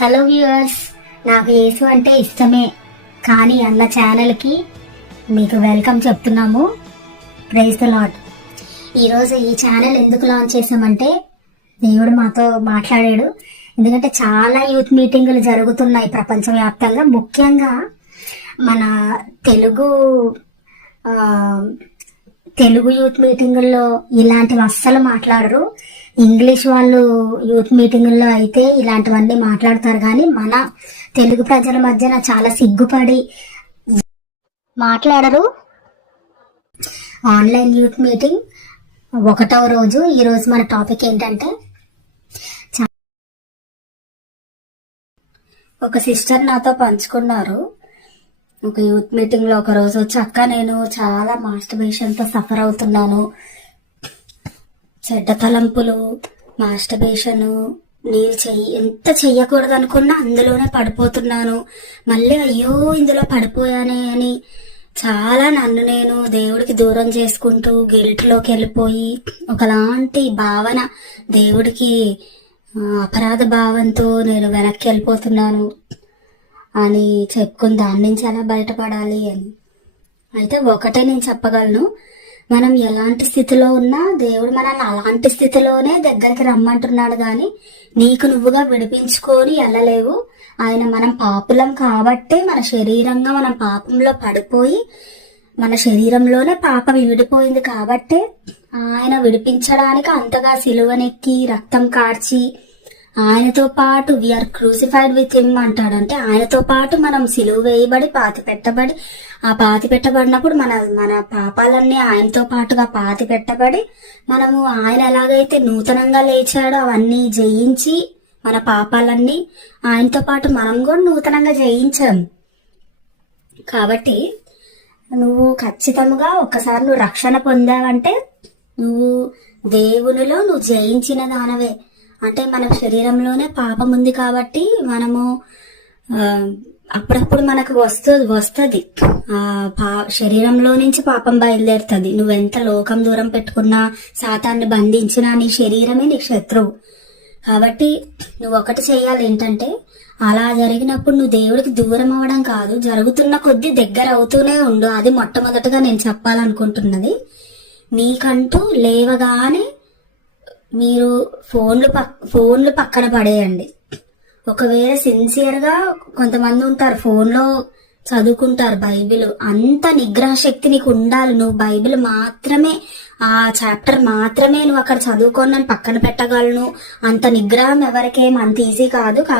Hello viewers, నాకు యేసు అంటే ఇష్టమే కానీ అన్న ఛానల్కి మీకు వెల్కమ్ చెప్తున్నాము. Praise the Lord. ఈరోజు ఈ ఛానల్ ఎందుకు లాంచ్ చేసామంటే దేవుడు మాతో మాట్లాడాడు. ఎందుకంటే చాలా యూత్ మీటింగులు జరుగుతున్నాయి ప్రపంచవ్యాప్తంగా. ముఖ్యంగా మన తెలుగు యూత్ మీటింగుల్లో ఇలాంటివి అస్సలు మాట్లాడరు. ఇంగ్లీష్ వాళ్ళు యూత్ మీటింగుల్లో అయితే ఇలాంటివన్నీ మాట్లాడతారు, కానీ మన తెలుగు ప్రజల మధ్యన చాలా సిగ్గుపడి మాట్లాడరు. ఆన్లైన్ యూత్ మీటింగ్ 1వ రోజు. ఈ రోజు మన టాపిక్ ఏంటంటే, ఒక సిస్టర్ నాతో పంచుకున్నారు. ఒక యూత్ మీటింగ్ లో ఒక రోజు వచ్చి, అక్క నేను చాలా మాస్టర్బేషన్ తో సఫర్ అవుతున్నాను, చెడ్డ తలంపులు, మాస్టర్బేషన్, నేను ఎంత చెయ్యకూడదు అనుకున్నా అందులోనే పడిపోతున్నాను, మళ్ళీ అయ్యో ఇందులో పడిపోయానే అని చాలా నన్ను నేను దేవుడికి దూరం చేసుకుంటూ గిల్ట్ లోకి వెళ్ళిపోయి ఒకలాంటి భావన, దేవుడికి అపరాధ భావంతో నేను వెనక్కి వెళ్ళిపోతున్నాను అని చెప్పుకుని దాని నుంచి ఎలా బయటపడాలి అని. అయితే ఒకటే నేను చెప్పగలను, మనం ఎలాంటి స్థితిలో ఉన్నా దేవుడు మనల్ని అలాంటి స్థితిలోనే దగ్గరికి రమ్మంటున్నాడు, కానీ నీకు నువ్వుగా విడిపించుకొని వెళ్ళలేవు. ఆయన మనం పాపులం కాబట్టే, మన శరీరంగా మనం పాపంలో పడిపోయి మన శరీరంలోనే పాపం విడిపోయింది కాబట్టే ఆయన విడిపించడానికి అంతగా సిలువనెక్కి రక్తం కార్చి ఆయనతో పాటు వీఆర్ క్రూసిఫైడ్ విత్ హిమ్ అంటాడు. అంటే ఆయనతో పాటు మనం సిలువ వేయబడి పాతి పెట్టబడి, ఆ పాతి పెట్టబడినప్పుడు మన పాపాలన్నీ ఆయనతో పాటుగా పాతి పెట్టబడి, మనము ఆయన ఎలాగైతే నూతనంగా లేచాడో అవన్నీ జయించి మన పాపాలన్నీ ఆయనతో పాటు మనం కూడా నూతనంగా జయించాం. కాబట్టి నువ్వు ఖచ్చితంగా ఒక్కసారి నువ్వు రక్షణ పొందావంటే నువ్వు దేవునిలో నువ్వు జయించిన దానవే. అంటే మన శరీరంలోనే పాపం ఉంది కాబట్టి మనము అప్పుడప్పుడు మనకు వస్తుంది శరీరంలో నుంచి పాపం బయలుదేరుతుంది. నువ్వెంత లోకం దూరం పెట్టుకున్నా, సాతాన్ని బంధించినా, నీ శరీరమే నీ శత్రువు. కాబట్టి నువ్వు ఒకటి చెయ్యాలి, ఏంటంటే అలా జరిగినప్పుడు నువ్వు దేవుడికి దూరం అవ్వడం కాదు, జరుగుతున్న కొద్దీ దగ్గర అవుతూనే ఉండు. అది మొట్టమొదటిగా నేను చెప్పాలనుకుంటున్నది. మీకంటూ లేవగానే మీరు ఫోన్లు పక్కన పడేయండి. ఒకవేళ సిన్సియర్ గా కొంతమంది ఉంటారు, ఫోన్లో చదువుకుంటారు బైబిల్. అంత నిగ్రహ శక్తి నీకు ఉండాలి. నువ్వు బైబిల్ మాత్రమే, ఆ చాప్టర్ మాత్రమే నువ్వు అక్కడ చదువుకొని నన్ను పక్కన పెట్టగలను. అంత నిగ్రహం ఎవరికేం అంత ఈజీ కాదు. కాబట్టి